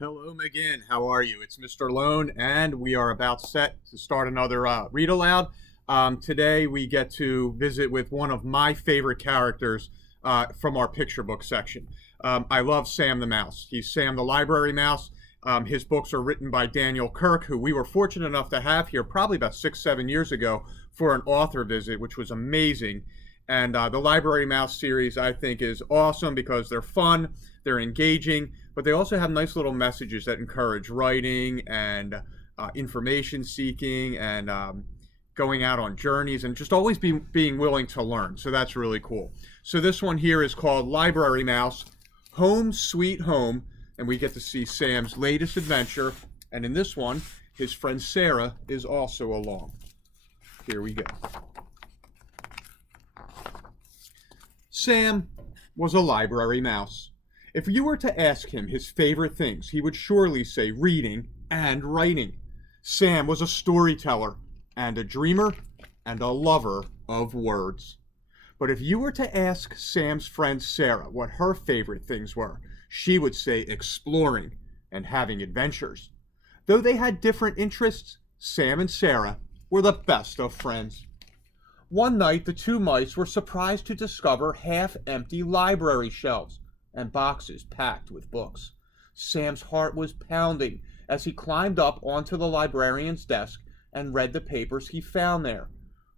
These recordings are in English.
Hello again. How are you? It's Mr. Lohn, and we are about set to start another read aloud. Today we get to visit with one of my favorite characters from our picture book section. I love Sam the Mouse. He's Sam the Library Mouse. His books are written by Daniel Kirk, who we were fortunate enough to have here probably about 6, 7 years ago for an author visit, which was amazing. And the Library Mouse series, I think, is awesome because they're fun, they're engaging, but they also have nice little messages that encourage writing and information seeking and going out on journeys and just always being willing to learn. So that's really cool. So this one here is called Library Mouse, Home Sweet Home, and we get to see Sam's latest adventure. And in this one, his friend Sarah is also along. Here we go. Sam was a library mouse. If you were to ask him his favorite things, he would surely say reading and writing. Sam was a storyteller and a dreamer and a lover of words. But if you were to ask Sam's friend Sarah what her favorite things were, she would say exploring and having adventures. Though they had different interests, Sam and Sarah were the best of friends. One night, the two mice were surprised to discover half-empty library shelves and boxes packed with books. Sam's heart was pounding as he climbed up onto the librarian's desk and read the papers he found there.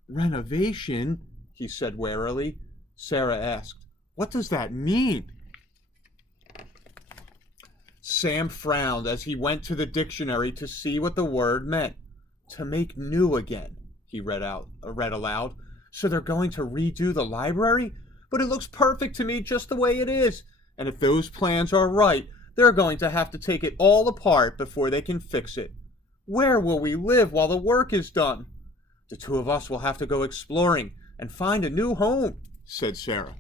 "Renovation?" he said warily. Sarah asked, "What does that mean?" Sam frowned as he went to the dictionary to see what the word meant. "To make new again," he read aloud. "So they're going to redo the library? But it looks perfect to me just the way it is. And if those plans are right, they're going to have to take it all apart before they can fix it. Where will we live while the work is done?" "The two of us will have to go exploring and find a new home," said Sarah.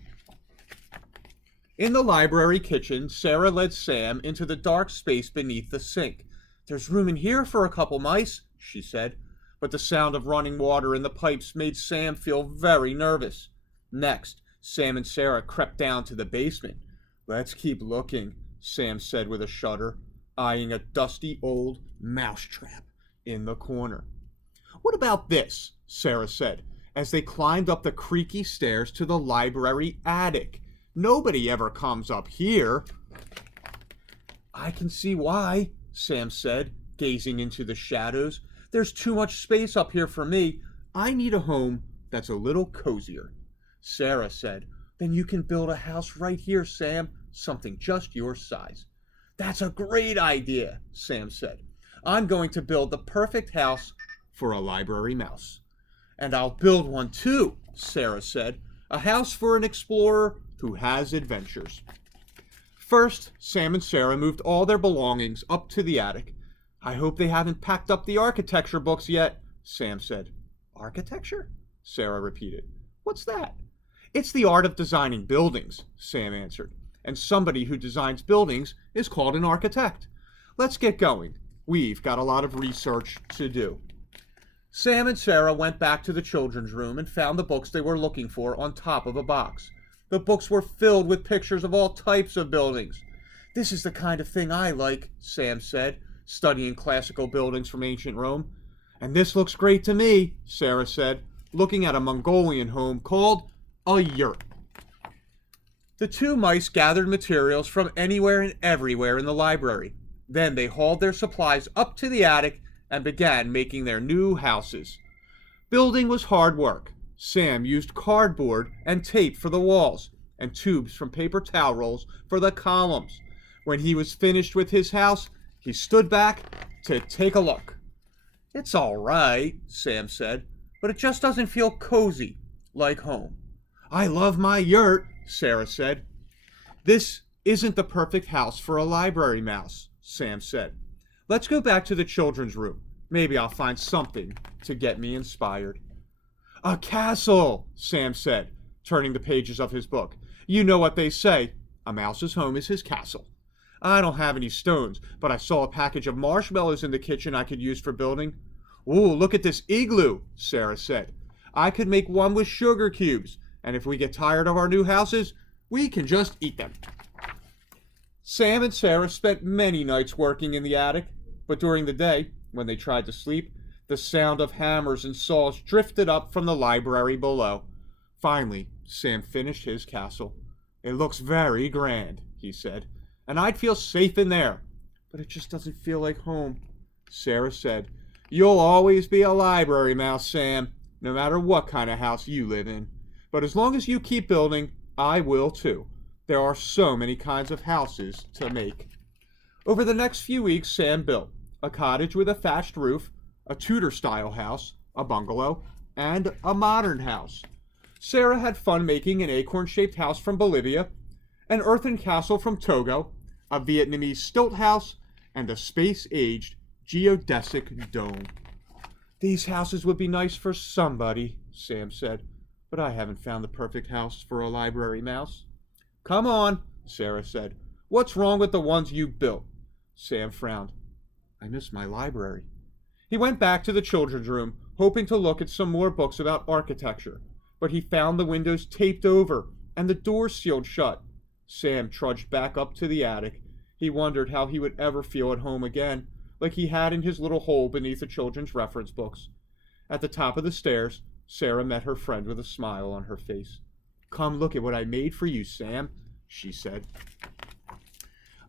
In the library kitchen, Sarah led Sam into the dark space beneath the sink. "There's room in here for a couple mice," she said. But the sound of running water in the pipes made Sam feel very nervous. Next, Sam and Sarah crept down to the basement. "Let's keep looking," Sam said with a shudder, eyeing a dusty old mousetrap in the corner. "What about this?" Sarah said, as they climbed up the creaky stairs to the library attic. "Nobody ever comes up here." "I can see why," Sam said, gazing into the shadows. "There's too much space up here for me. I need a home that's a little cozier." Sarah said, "Then you can build a house right here, Sam, something just your size." "That's a great idea," Sam said. "I'm going to build the perfect house for a library mouse." "And I'll build one too," Sarah said. "A house for an explorer who has adventures." First, Sam and Sarah moved all their belongings up to the attic. "I hope they haven't packed up the architecture books yet," Sam said. "Architecture?" Sarah repeated. "What's that?" "It's the art of designing buildings," Sam answered. "And somebody who designs buildings is called an architect. Let's get going. We've got a lot of research to do." Sam and Sarah went back to the children's room and found the books they were looking for on top of a box. The books were filled with pictures of all types of buildings. "This is the kind of thing I like," Sam said, studying classical buildings from ancient Rome. "And this looks great to me," Sarah said, looking at a Mongolian home called a yurt. The two mice gathered materials from anywhere and everywhere in the library. Then they hauled their supplies up to the attic and began making their new houses. Building was hard work. Sam used cardboard and tape for the walls, and tubes from paper towel rolls for the columns. When he was finished with his house, he stood back to take a look. "It's all right," Sam said, "but it just doesn't feel cozy, like home." "I love my yurt," Sarah said. "This isn't the perfect house for a library mouse," Sam said. "Let's go back to the children's room. Maybe I'll find something to get me inspired." "A castle," Sam said, turning the pages of his book. "You know what they say, a mouse's home is his castle. I don't have any stones, but I saw a package of marshmallows in the kitchen I could use for building." "Ooh, look at this igloo," Sarah said. "I could make one with sugar cubes, and if we get tired of our new houses, we can just eat them." Sam and Sarah spent many nights working in the attic, but during the day, when they tried to sleep, the sound of hammers and saws drifted up from the library below. Finally, Sam finished his castle. "It looks very grand," he said, "and I'd feel safe in there. But it just doesn't feel like home." Sarah said, "You'll always be a library mouse, Sam, no matter what kind of house you live in. But as long as you keep building, I will too. There are so many kinds of houses to make." Over the next few weeks, Sam built a cottage with a thatched roof, a Tudor-style house, a bungalow, and a modern house. Sarah had fun making an acorn-shaped house from Bolivia, an earthen castle from Togo, a Vietnamese stilt house, and a space-aged geodesic dome. "These houses would be nice for somebody," Sam said, "but I haven't found the perfect house for a library mouse." "Come on," Sarah said. "What's wrong with the ones you built?" Sam frowned. "I miss my library." He went back to the children's room, hoping to look at some more books about architecture, but he found the windows taped over and the doors sealed shut. Sam trudged back up to the attic. He wondered how he would ever feel at home again, like he had in his little hole beneath the children's reference books. At the top of the stairs, Sarah met her friend with a smile on her face. "Come look at what I made for you, Sam," she said.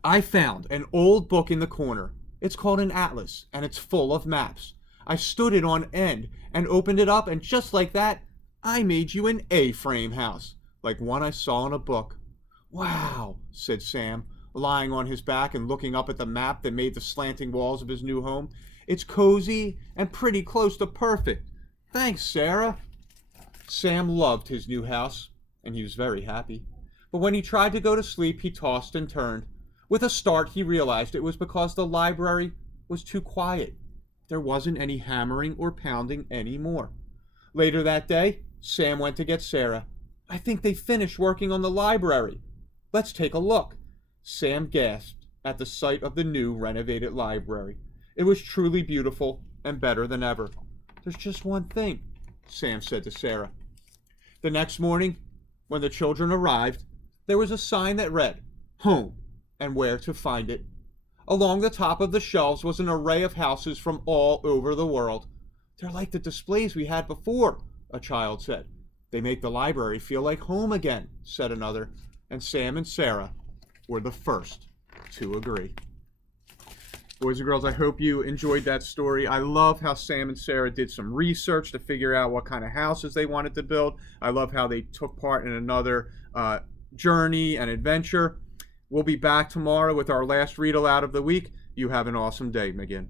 "I found an old book in the corner. It's called an atlas, and it's full of maps. I stood it on end and opened it up, and just like that, I made you an A-frame house, like one I saw in a book." "Wow," said Sam, lying on his back and looking up at the map that made the slanting walls of his new home. "It's cozy and pretty close to perfect. Thanks, Sarah." Sam loved his new house, and he was very happy. But when he tried to go to sleep, he tossed and turned. With a start, he realized it was because the library was too quiet. There wasn't any hammering or pounding anymore. Later that day, Sam went to get Sarah. "I think they finished working on the library. Let's take a look." Sam gasped at the sight of the new renovated library. It was truly beautiful and better than ever. "There's just one thing," Sam said to Sarah. The next morning, when the children arrived, there was a sign that read, "Home, and where to find it." Along the top of the shelves was an array of houses from all over the world. "They're like the displays we had before," a child said. "They make the library feel like home again," said another, and Sam and Sarah were the first to agree. Boys and girls, I hope you enjoyed that story. I love how Sam and Sarah did some research to figure out what kind of houses they wanted to build. I love how they took part in another journey and adventure. We'll be back tomorrow with our last read aloud of the week. You have an awesome day, McGinn.